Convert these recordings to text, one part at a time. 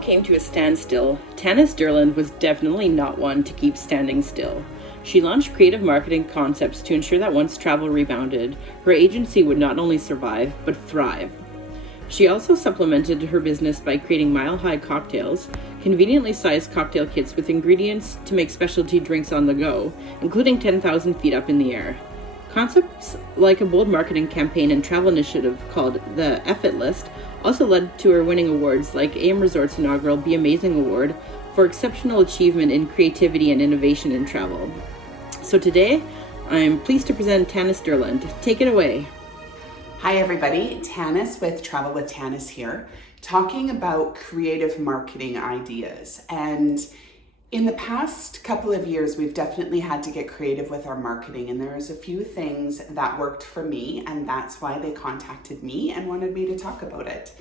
came to a standstill, Tanis Derland was definitely not one to keep standing still. She launched creative marketing concepts to ensure that once travel rebounded, her agency would not only survive, but thrive. She also supplemented her business by creating mile-high cocktails, conveniently sized cocktail kits with ingredients to make specialty drinks on the go, including 10,000 feet up in the air. Concepts like a bold marketing campaign and travel initiative called the F-It List also led to her winning awards like AM Resort's inaugural Be Amazing Award for exceptional achievement in creativity and innovation in travel. So today, I'm pleased to present Tanis Derland. Take it away. Hi everybody, Tanis with Travel with Tanis here, talking about creative marketing ideas. And in the past couple of years, we've definitely had to get creative with our marketing, and there's a few things that worked for me, and that's why they contacted me and wanted me to talk about it.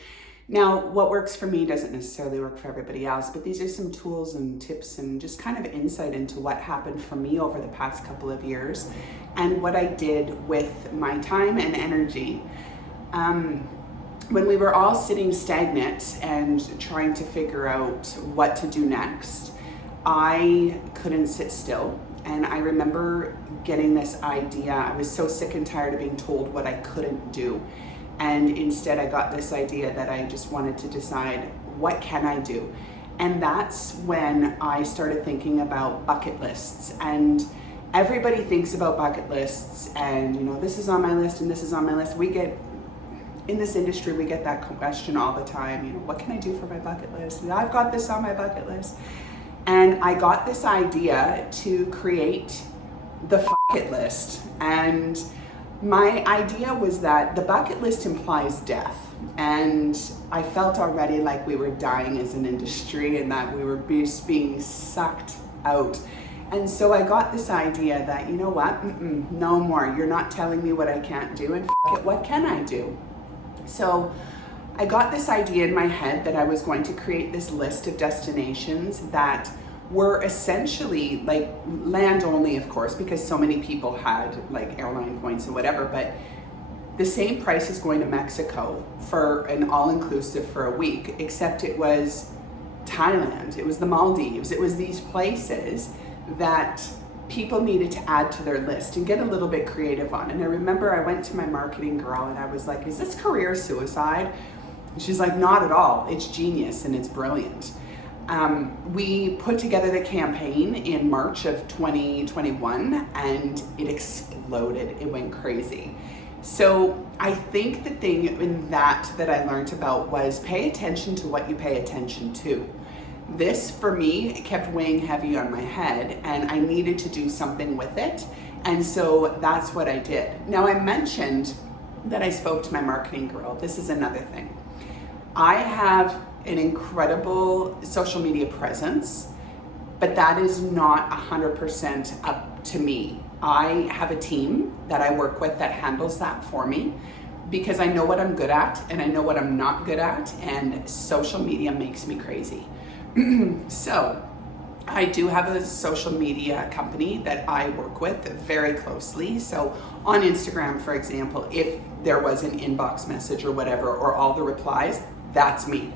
Now, what works for me doesn't necessarily work for everybody else, but these are some tools and tips and just kind of insight into what happened for me over the past couple of years and what I did with my time and energy. When we were all sitting stagnant and trying to figure out what to do next, I couldn't sit still. And I remember getting this idea. I was so sick and tired of being told what I couldn't do. And instead I got this idea that I just wanted to decide, what can I do? And that's when I started thinking about bucket lists. And everybody thinks about bucket lists and, this is on my list and this is on my list. In this industry, we get that question all the time, what can I do for my bucket list? And I've got this on my bucket list. And I got this idea to create the bucket list. And my idea was that the bucket list implies death. And I felt already like we were dying as an industry and that we were just being sucked out. And so I got this idea that, no more. You're not telling me what I can't do, and what can I do? So I got this idea in my head that I was going to create this list of destinations that were essentially like land only, of course, because so many people had like airline points and whatever, but the same price as going to Mexico for an all-inclusive for a week, except it was Thailand, it was the Maldives, it was these places that people needed to add to their list and get a little bit creative on. And I remember I went to my marketing girl and I was like, is this career suicide? And she's like, not at all. It's genius and it's brilliant. We put together the campaign in March of 2021 and it exploded. It went crazy. So I think the thing in that I learned about was pay attention to what you pay attention to. This, for me, kept weighing heavy on my head and I needed to do something with it. And so that's what I did. Now, I mentioned that I spoke to my marketing girl. This is another thing. I have an incredible social media presence, but that is not 100% up to me. I have a team that I work with that handles that for me because I know what I'm good at and I know what I'm not good at, and social media makes me crazy. So I do have a social media company that I work with very closely. So on Instagram, for example, if there was an inbox message or whatever, or all the replies, that's me.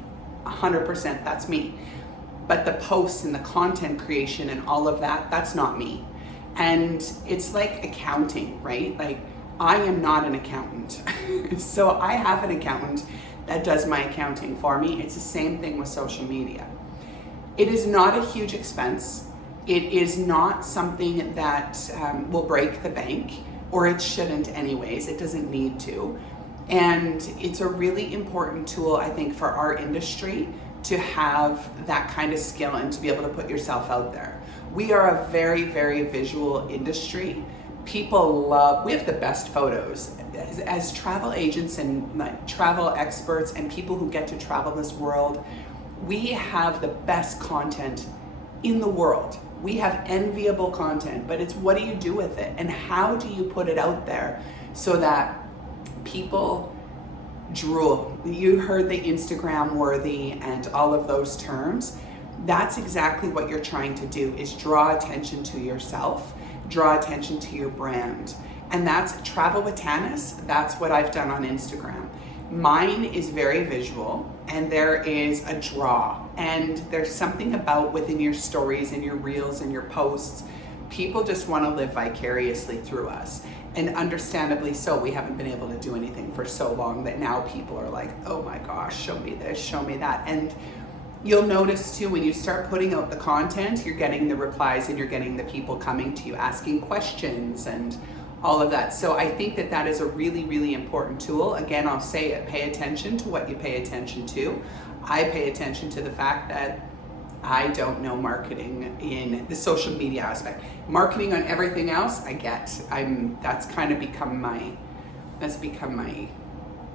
100% that's me. But the posts and the content creation and all of that, that's not me. And it's like accounting, right? Like I am not an accountant. So I have an accountant that does my accounting for me. It's the same thing with social media. It is not a huge expense. It is not something that will break the bank, or it shouldn't anyways. It doesn't need to. And it's a really important tool, I think, for our industry to have that kind of skill and to be able to put yourself out there. We are a very, very visual industry. People we have the best photos. As travel agents and travel experts and people who get to travel this world, we have the best content in the world. We have enviable content, but it's what do you do with it? And how do you put it out there so that people drool? You heard the Instagram worthy and all of those terms. That's exactly what you're trying to do, is draw attention to yourself, draw attention to your brand. And that's Travel with Tanis. That's what I've done on Instagram. Mine is very visual, and there is a draw, and there's something about within your stories and your reels and your posts, people just want to live vicariously through us. And understandably so, we haven't been able to do anything for so long that now people are like, oh my gosh, show me this, show me that. And you'll notice too, when you start putting out the content, you're getting the replies and you're getting the people coming to you asking questions and all of that. So I think that that is a really, really important tool. Again, I'll say it, pay attention to what you pay attention to. I pay attention to the fact that I don't know marketing in the social media aspect. Marketing on everything else, I get. That's kind of become my,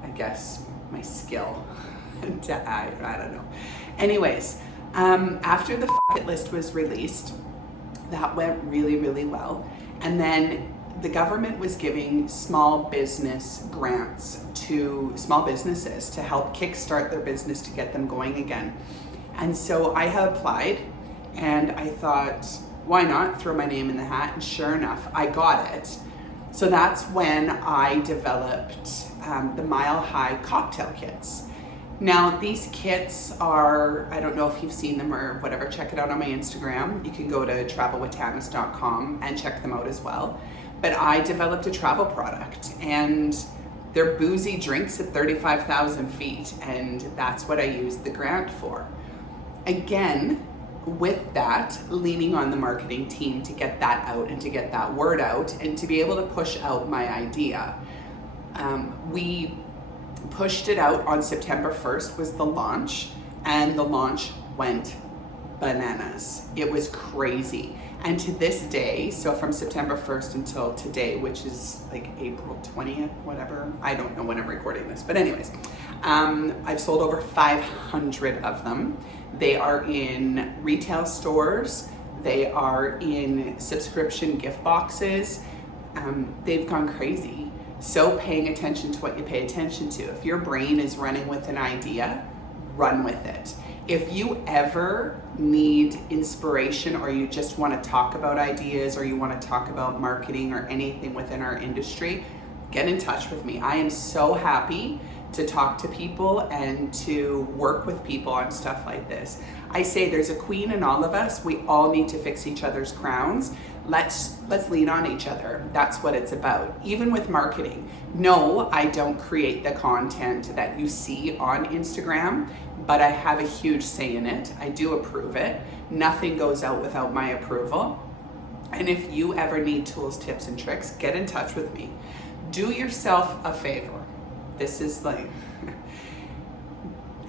I guess, my skill. I don't know. Anyways, after the F*** It list was released, that went really, really well. And then the government was giving small business grants to small businesses to help kickstart their business to get them going again. And so I had applied, and I thought, why not throw my name in the hat? And sure enough, I got it. So that's when I developed the Mile High cocktail kits. Now these kits are, I don't know if you've seen them or whatever, check it out on my Instagram. You can go to travelwithtanis.com and check them out as well. But I developed a travel product, and they're boozy drinks at 35,000 feet, and that's what I used the grant for. Again, with that, leaning on the marketing team to get that out and to get that word out and to be able to push out my idea. We pushed it out on September 1st was the launch, and the launch went bananas. It was crazy. And to this day, so from September 1st until today, which is like April 20th, whatever, I don't know when I'm recording this, but anyways, I've sold over 500 of them. They are in retail stores. They are in subscription gift boxes. They've gone crazy. So paying attention to what you pay attention to. If your brain is running with an idea, run with it. If you ever need inspiration, or you just want to talk about ideas, or you want to talk about marketing or anything within our industry, get in touch with me. I am so happy to talk to people and to work with people on stuff like this. I say there's a queen in all of us. We all need to fix each other's crowns. Let's lean on each other. That's what it's about. Even with marketing. No, I don't create the content that you see on Instagram, but I have a huge say in it. I do approve it. Nothing goes out without my approval. And if you ever need tools, tips, and tricks, get in touch with me. Do yourself a favor. This is like,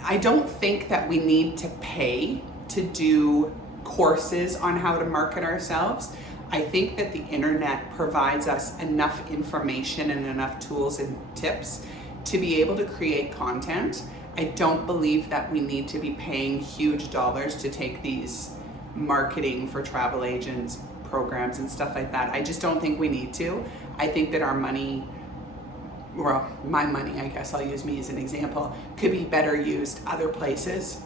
I don't think that we need to pay to do courses on how to market ourselves. I think that the internet provides us enough information and enough tools and tips to be able to create content. I don't believe that we need to be paying huge dollars to take these marketing for travel agents programs and stuff like that. I just don't think we need to. I think that our money, well, my money, I guess I'll use me as an example, could be better used other places.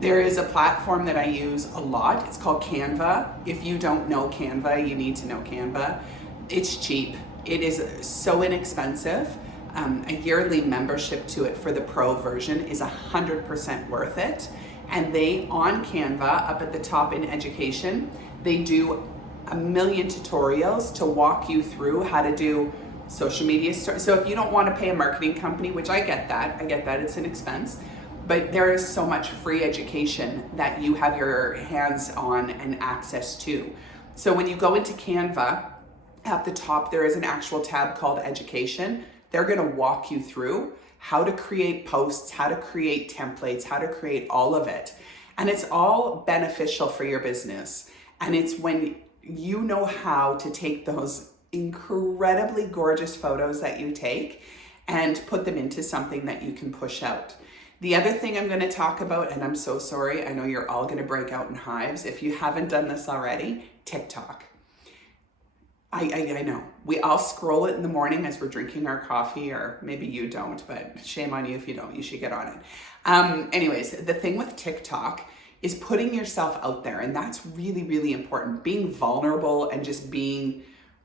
There is a platform that I use a lot. It's called Canva. If you don't know Canva, you need to know Canva. It's cheap. It is so inexpensive. A yearly membership to it for the pro version is 100% worth it. And they, on Canva, up at the top in education, they do a million tutorials to walk you through how to do social media. So if you don't want to pay a marketing company, which I get that, it's an expense, but there is so much free education that you have your hands on and access to. So when you go into Canva, at the top there is an actual tab called education. They're going to walk you through how to create posts, how to create templates, how to create all of it. And it's all beneficial for your business. And it's when you know how to take those incredibly gorgeous photos that you take and put them into something that you can push out. The other thing I'm going to talk about, and I'm so sorry, I know you're all going to break out in hives. If you haven't done this already, TikTok. I know. We all scroll it in the morning as we're drinking our coffee, or maybe you don't, but shame on you if you don't. You should get on it. Anyways, the thing with TikTok is putting yourself out there, and that's really, really important. Being vulnerable and just being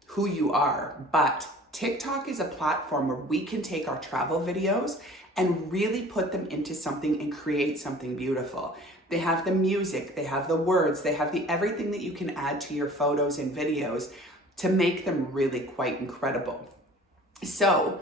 who you are. But TikTok is a platform where we can take our travel videos and really put them into something and create something beautiful. They have the music, they have the words, they have the everything that you can add to your photos and videos to make them really quite incredible. So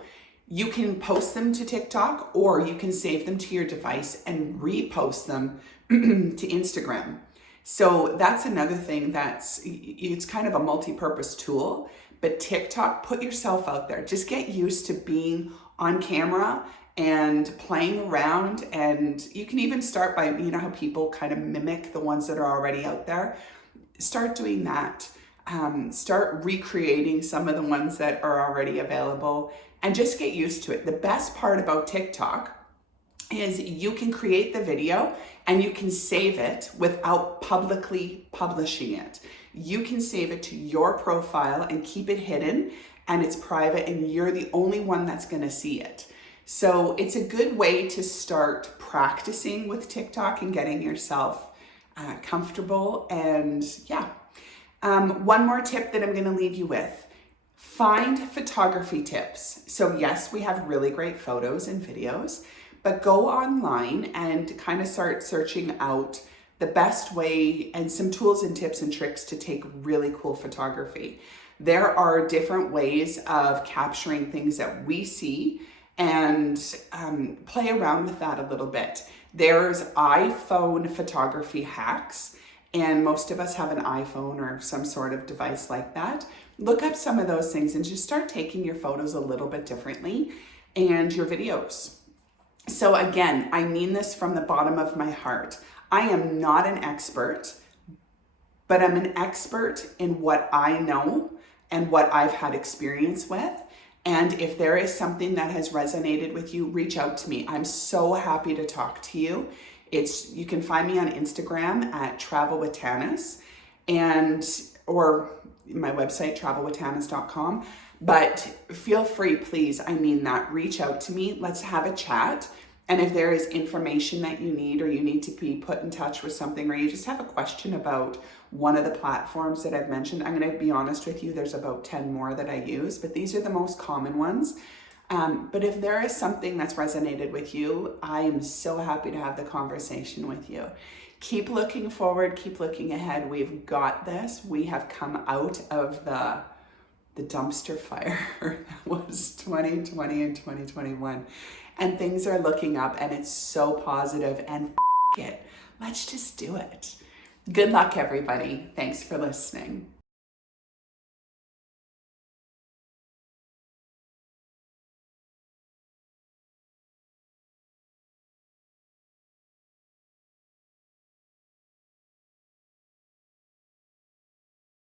you can post them to TikTok, or you can save them to your device and repost them to Instagram. So that's another thing it's kind of a multi-purpose tool. But TikTok, put yourself out there. Just get used to being on camera and playing around. And you can even start by, you know how people kind of mimic the ones that are already out there? Start doing that. Start recreating some of the ones that are already available and just get used to it. The best part about TikTok is you can create the video and you can save it without publicly publishing it. You can save it to your profile and keep it hidden, and it's private, and you're the only one that's going to see it. So it's a good way to start practicing with TikTok and getting yourself comfortable. And yeah, one more tip that I'm going to leave you with. Find photography tips. So yes, we have really great photos and videos, but go online and kind of start searching out the best way and some tools and tips and tricks to take really cool photography. There are different ways of capturing things that we see, and play around with that a little bit. There's iPhone photography hacks, and most of us have an iPhone or some sort of device like that. Look up some of those things and just start taking your photos a little bit differently, and your videos. So again, I mean this from the bottom of my heart. I am not an expert, but I'm an expert in what I know and what I've had experience with. And if there is something that has resonated with you, reach out to me. I'm so happy to talk to you. You can find me on Instagram at Travel with Tanis, or my website, travelwithtanis.com. But feel free, please, I mean that, reach out to me. Let's have a chat. And if there is information that you need, or you need to be put in touch with something, or you just have a question about one of the platforms that I've mentioned, I'm going to be honest with you, there's about 10 more that I use, but these are the most common ones. But if there is something that's resonated with you, I am so happy to have the conversation with you. Keep looking forward, keep looking ahead. We've got this. We have come out of the dumpster fire that was 2020 and 2021. And things are looking up, and it's so positive, and it. Let's just do it. Good luck, everybody. Thanks for listening.